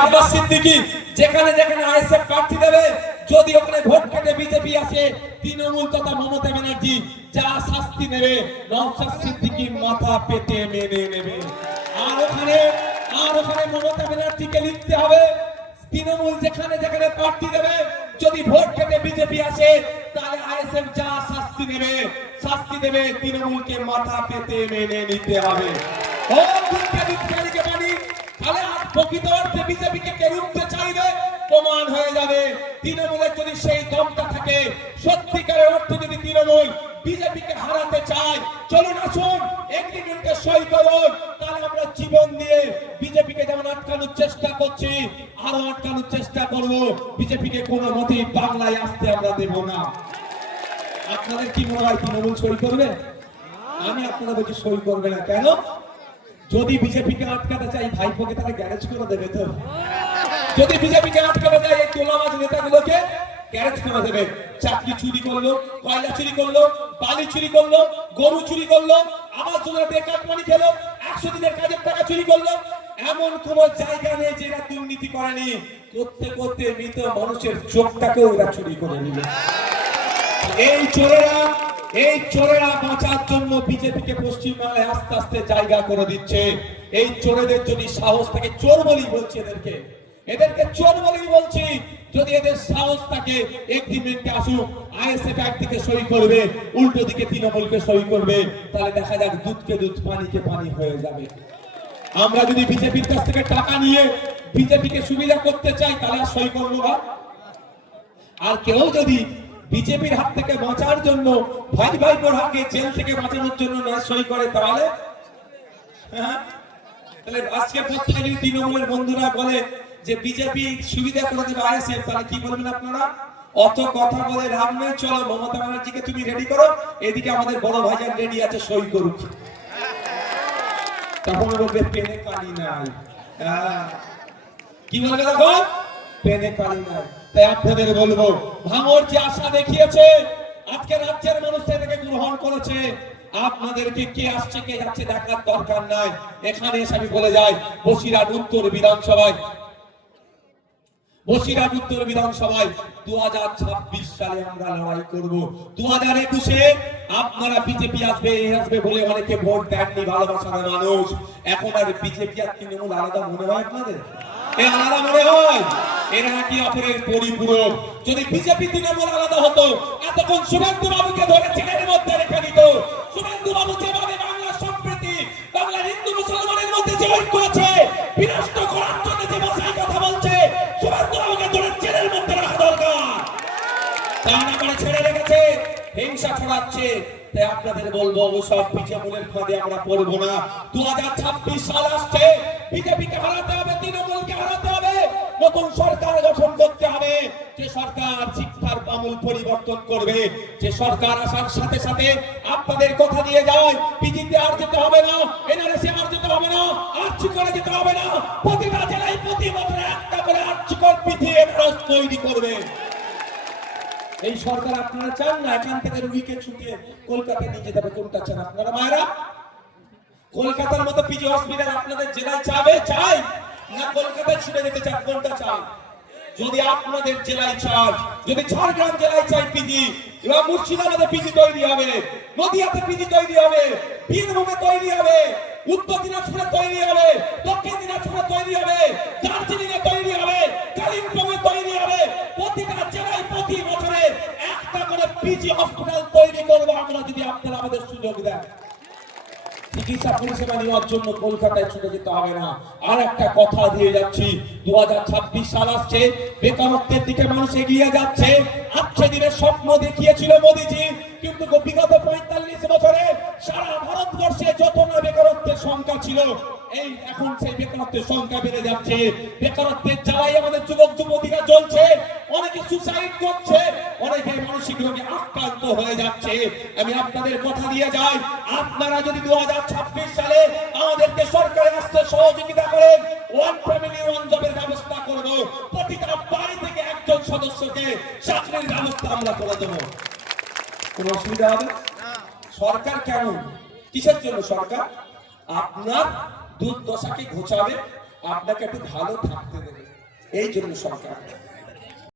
আব্বাস সিদ্দিকী, যেখানে যেখানে প্রার্থী দেবে, যদি ওখানে ভোট কেটে বিজেপি আসে, তৃণমূল তথা মমতা ব্যানার্জি যা শাস্তি নেবে, নওশাদ সিদ্দিকী মাথা পেতে মেনে নেবে। আর ওখানে আর ওখানে মমতা ব্যানার্জিকে লিখতে হবে, তৃণমূল যেখানে যেখানে প্রার্থী দেবে, যদি ভোট কেটে বিজেপি আসে, তাহলে আইএসএফ যা শাস্তি নেবে, শাস্তি দেবে, তৃণমূলকে মাথা পেতে মেনে নিতে হবে। ও দুঃখে দুঃখারিকে বাণী তাহলে প্রকৃত অর্থে বিজেপিকে কে রুখতে চাইবে? প্রমাণ হয়ে যাবে। তৃণমূলের যদি সেই দমটা থাকে, সত্যিকারের অর্থে যদি তৃণমূল বিজেপিকে হারাতে চায়, চলুন আসুন এগ্রিমেন্টে সই করুন। তাহলে আমরা জীবন দিয়ে বিজেপিকে যেমন আটকানোর চেষ্টা করছি, আরও আটকানোর চেষ্টা করব। বিজেপিকে কোনো মতেই বাংলায় আসতে আমরা দেব না। আপনাদের কি মনে হয় তৃণমূল সই করবে? আমি আপনাদের বলছি সই করবে না। কেন? যদি বিজেপিকে আটকাতে চাই, ভাইপোকে তাহলে গ্যারেজ করে দেবে তো। যদি বিজেপিকে আটকাতে চাই, এই তোলাবাজ নেতাগুলোকে গ্যারেজ করে দেবে। চাকরি চুরি করল, কয়লা চুরি করল, বালি চুরি করল, গরু চুরি করল আমার জন্য বেকার পানি খেলো, একশো দিনের কাজের টাকা চুরি করল। এমন কোন জায়গা নেই যে এরা দুর্নীতি করেনি। করতে করতে মৃত মানুষের চোখটাকেও এরা চুরি করে নিল। এই চোরেরা এই চোরেরা বাঁচার জন্য বিজেপিকে পশ্চিমবাংলায় আস্তে আস্তে জায়গা করে দিচ্ছে। এই চোরেদের যদি সাহস থাকে, চোর বলি বলছি এদেরকে। এদেরকে চোর বলেই বলছি, যদি এদের সাহস থাকে এগ্রিমেন্টে আসুক, আইএসএফ একদিকে সই করবে, উল্টো দিকে তৃণমূলকে সই করবে, তাহলে দেখা যাক দুধকে দুধ, পানিকে পানি হয়ে যাবে। আমরা যদি বিজেপির কাছ থেকে টাকা নিয়ে বিজেপিকে সুবিধা করতে চাই, তাহলে সই করব না। আর কেউ যদি বিজেপির হাত থেকে বাঁচার জন্য, ভাই ভাই বোরহাকে জেল থেকে বাঁচানোর জন্য না সই করে তাহলে? হ্যাঁ? তাহলে আজকে তৃণমূলের বন্ধুরা বলে যে বিজেপি সুবিধা করে দেবে আইএসএফ, তাহলে কি বলবেন আপনারা? অত কথা বলে নেই, চলো, মমতা ব্যানার্জিকে তুমি রেডি করো। এদিকে আমাদের বড় ভাইজান রেডি আছে, সই করুক। তখন বলবে, পেনে কালি নাই। হ্যাঁ। কি বলবে দেখো পেনে কালি নাই। তাই আপনাদের বলব, ভাঙর যে আশা দেখিয়েছে, আজকে রাজ্যের মানুষ এটাকে গ্রহণ করেছে। আপনাদেরকে কে আসছে, কে যাচ্ছে দেখার দরকার নাই। এখানে এসে আমি বলে যাই, বসিরহাট উত্তর বিধানসভায়। বসিরহাট উত্তর বিধানসভায় দু হাজার ছাব্বিশ সালে আমরা লড়াই করব। দু হাজার একুশে আপনারা বিজেপি আসবে এ আসবে বলে অনেকে ভোট দেননি, ভালোবাসার মানুষ। এখন আর বিজেপি আর তৃণমূল আলাদা মনে হয় আপনাদের? এ আলাদা মনে হয়? এরা নাকি অপরের পরিপূরক। যদি বিজেপি তৃণমূল আলাদা হতো, এতক্ষণ শুভেন্দু বাবুকে ধরে জেলের মধ্যে রেখে দিত। শুভেন্দু বাবু যেভাবে বাংলার সম্প্রীতি বাংলার হিন্দু মুসলমানের মধ্যে যে ঐক্য আছে, বিনষ্ট করার জন্য যে ভাষায় কথা বলছে, শুভেন্দু বাবুকে ধরে জেলের মধ্যে রাখা দরকার। তা না করে ছেড়ে রেখেছে, হিংসা ছড়াচ্ছে তাই আপনাদের বলব সব বিজেপির ফাঁদে আমরা পড়ব না। দু সাল আসছে। বিজেপিকে হারাতে হবে, তৃণমূলকে হারাতে হবে। নতুন সরকার গঠন করতে হবে। যে সরকার শিক্ষার আমূল পরিবর্তন করবে, যে সরকার আসার সাথে সাথে আপনাদের কথা দিয়ে যায় পিজিতে আর যেতে হবে না, এনআরএসে আর যেতে হবে না আর্চি করে যেতে হবে না, প্রতিটা জেলায় প্রতি বছর একটা করে আর্চি কর পিছিয়ে তৈরি করবে। এই সরকার আপনারা চান না এখান থেকে রুগীকে ছুটিয়ে কলকাতায় নিয়ে যেতে হবে, কোনটা চান আপনারা মায়েরা? কলকাতার মতো পিজি হসপিটাল আপনাদের জেলায় চাবে? চাই। না কলকাতায় ছুটে যেতে চান, কোনটা চান? যদি আপনাদের জেলায় চান, যদি ঝাড়গ্রাম জেলায় চাই পিজি, এবার মুর্শিদাবাদে পিজি তৈরি হবে, নদিয়াতে পিজি তৈরি হবে, বীরভূমে তৈরি হবে, উত্তর দিনাজপুরে তৈরি হবে, দক্ষিণ দিনাজপুরে তৈরি হবে দার্জিলিং এ পিজি হসপিটাল তৈরি করব, আমরা যদি আপনারা আমাদের সুযোগ দেন। চিকিৎসা পরিষেবা নেওয়ার জন্য কলকাতায় ছুটে যেতে হবে না। আর একটা কথা দিয়ে যাচ্ছি দু হাজার ছাব্বিশ সাল আসছে, বেকারত্বের দিকে মানুষ এগিয়ে যাচ্ছে। আজকে দিনের স্বপ্ন দেখিয়েছিল মোদিজি, কিন্তু বিগত পঁয়তাল্লিশ বছরে সারা ভারতবর্ষে যত না বেকারত্বের সংখ্যা ছিল এই এখন সেই বেকারত্বের সংখ্যা বেড়ে যাচ্ছে। বেকারত্বের জ্বালাই আমাদের যুবক যুবতীরা চলছে অনেকে সুসাইড করছে অনেকে মানসিক রোগে আক্রান্ত হয়ে যাচ্ছে। আমি আপনাদের কথা দিয়ে যাই আপনারা যদি দু সালে আমাদেরকে সরকারে আসতে সহযোগিতা করেন ওয়ান ফ্যামিলি ওয়ান জবের ব্যবস্থা করব। প্রতিটা বাড়ি থেকে একজন সদস্যকে চাকরির ব্যবস্থা আমরা করে দেবো। কোনো অসুবিধা হবে? সরকার কেন কিসের জন্য সরকার? আপনার দুর্দশাকে ঘোচাবে আপনাকে একটু ভালো থাকতে দেবে। এই জন্য সরকার।